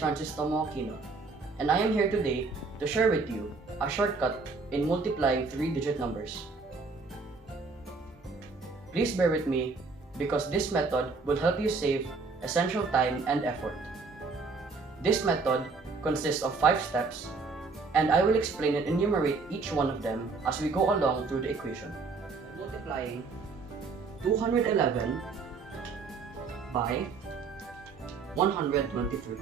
Francis Tomo Aquino, and I am here today to share with you a shortcut in multiplying 3-digit numbers. Please bear with me because this method will help you save essential time and effort. This method consists of 5 steps, and I will explain and enumerate each one of them as we go along through the equation. Multiplying 211 by 123.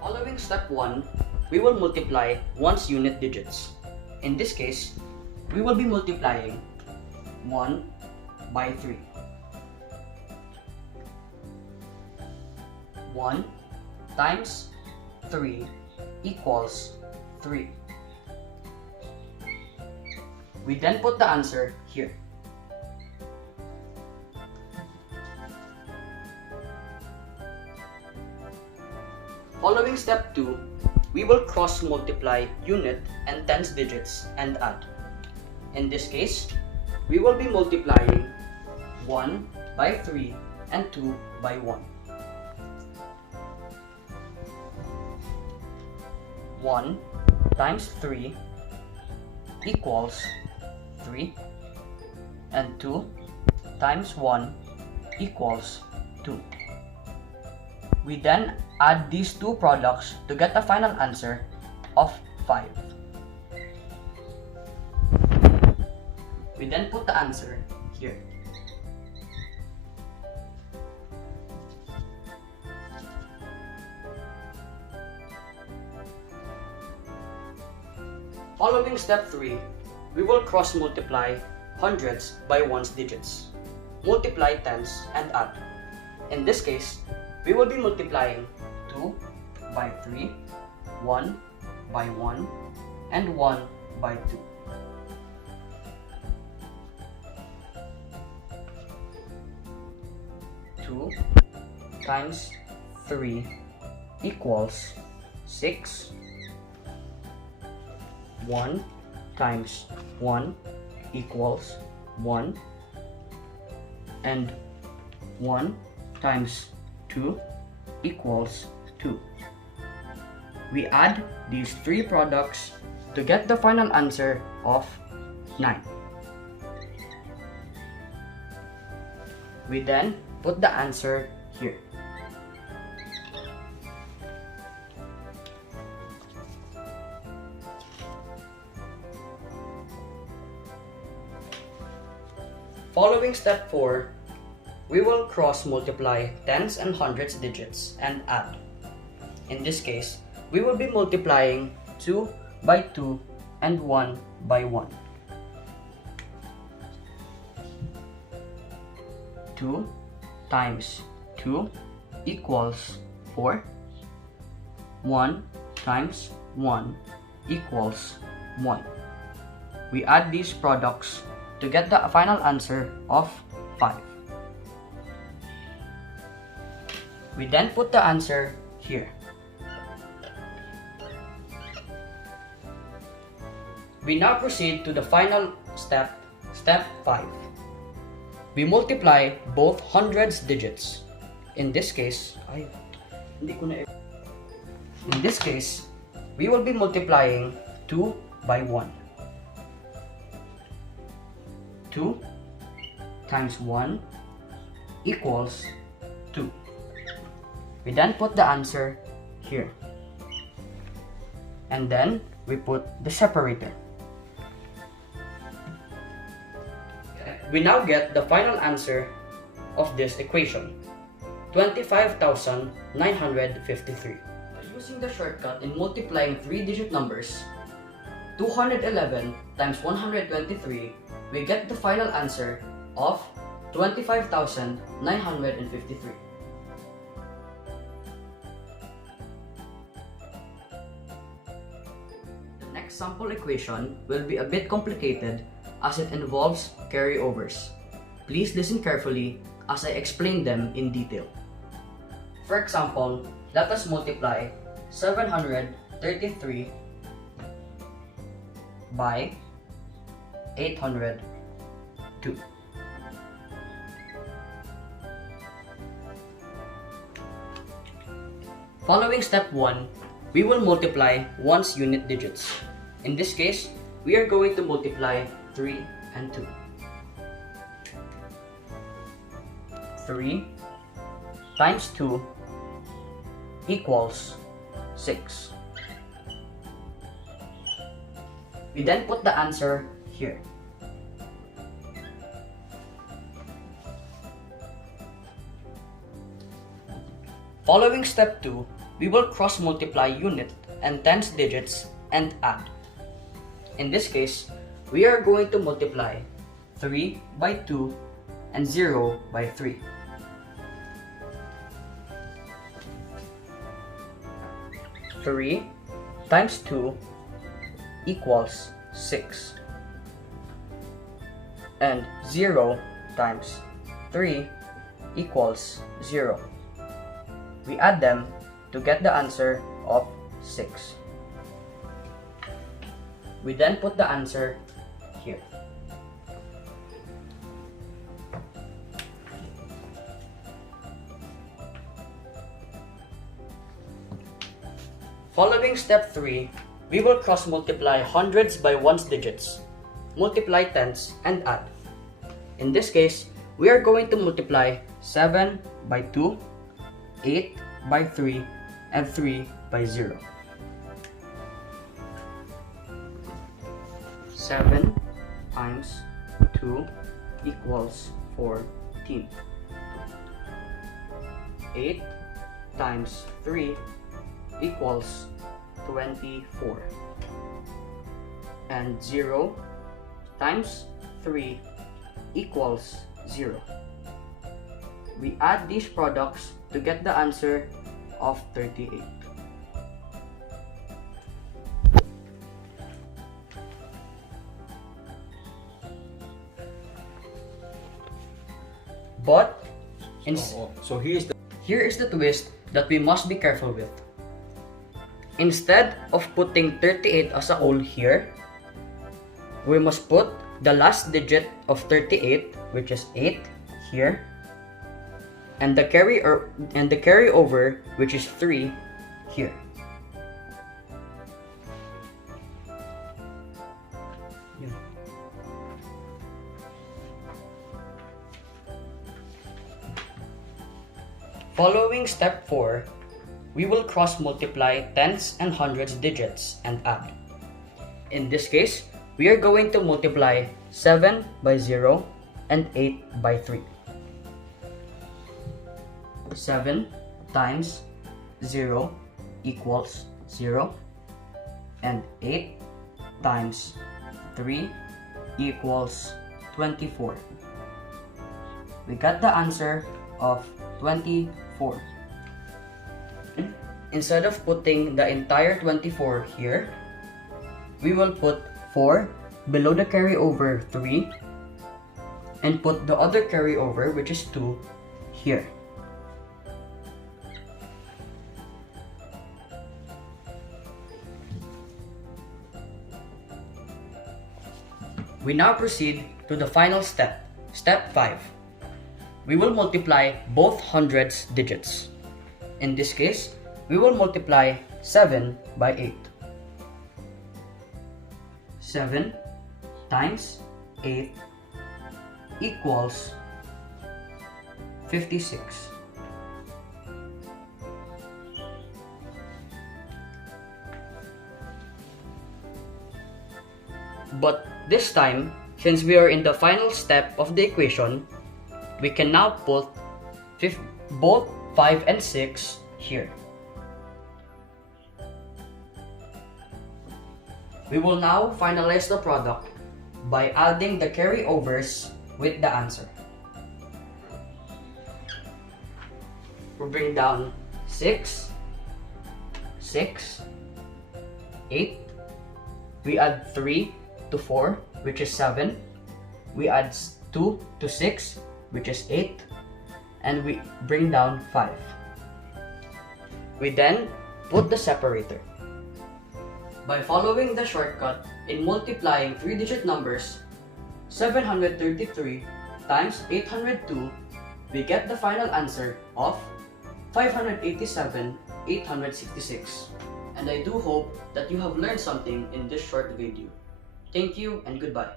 Following step 1, we will multiply one's unit digits. In this case, we will be multiplying 1 by 3. 1 times 3 equals 3. We then put the answer here. Following step 2, we will cross multiply unit and tens digits and add. In this case, we will be multiplying 1 by 3 and 2 by 1. 1 times 3 equals 3, and 2 times 1 equals 2. We then add these two products to get the final answer of 5. We then put the answer here. Following step 3, we will cross multiply hundreds by ones digits, multiply tens and add. In this case, we will be multiplying 2 by 3, 1 by 1, and 1 by 2. Two times 3 equals 6. 1 times 1 equals 1, and 1 times 2 equals 2. We add these 3 products to get the final answer of 9. We then put the answer here. Following step 4, we will cross multiply tens and hundreds digits and add. In this case, we will be multiplying 2 by 2 and 1 by 1. 2 times 2 equals 4. 1 times 1 equals 1. We add these products to get the final answer of 5. We then put the answer here. We now proceed to the final step, step 5. We multiply both hundreds digits. In this case, we will be multiplying 2 by 1. 2 times 1 equals 2. We then put the answer here. And then we put the separator. We now get the final answer of this equation, 25,953. Using the shortcut in multiplying 3-digit numbers, 211 times 123, we get the final answer of 25,953. The next sample equation will be a bit complicated as it involves carryovers. Please listen carefully as I explain them in detail. For example, let us multiply 733 by 802. Following step 1, we will multiply 1's unit digits. In this case, we are going to multiply 3 and 2. 3 times 2 equals 6. We then put the answer here. Following step 2, we will cross multiply unit and tens digits and add. In this case, we are going to multiply 3 by 2 and 0 by 3. 3 times 2 equals 6. And 0 times 3 equals 0. We add them to get the answer of 6. We then put the answer here. Following step 3, we will cross multiply hundreds by 1's digits, multiply tens, and add. In this case, we are going to multiply 7 by 2, 8 by 3, and 3 by 0. 7 times 2 equals 14. 8 times 3 equals 24. And 0 times 3 equals 0. We add these products to get the answer of 38. But here is the twist that we must be careful with. Instead of putting 38 as a whole here, we must put the last digit of 38, which is 8, here, and the carryover, which is 3, here. Following step 4, we will cross multiply tens and hundreds digits and add. In this case, we are going to multiply 7 by 0 and 8 by 3. 7 times 0 equals 0, and 8 times 3 equals 24. We got the answer of 24. Instead of putting the entire 24 here, we will put 4 below the carryover 3 and put the other carryover, which is 2, here. We now proceed to the final step, step 5. We will multiply both hundreds digits. In this case, we will multiply 7 by 8. 7 times 8 equals 56. But this time, since we are in the final step of the equation, we can now put both 5 and 6 here. We will now finalize the product by adding the carryovers with the answer. We bring down 6, 6, 8. We add 3 to 4, which is 7. We add 2 to 6, which is 8. And we bring down 5. We then put the separator. By following the shortcut in multiplying 3-digit numbers, 733 times 802, we get the final answer of 587 866. And I do hope that you have learned something in this short video. Thank you and goodbye.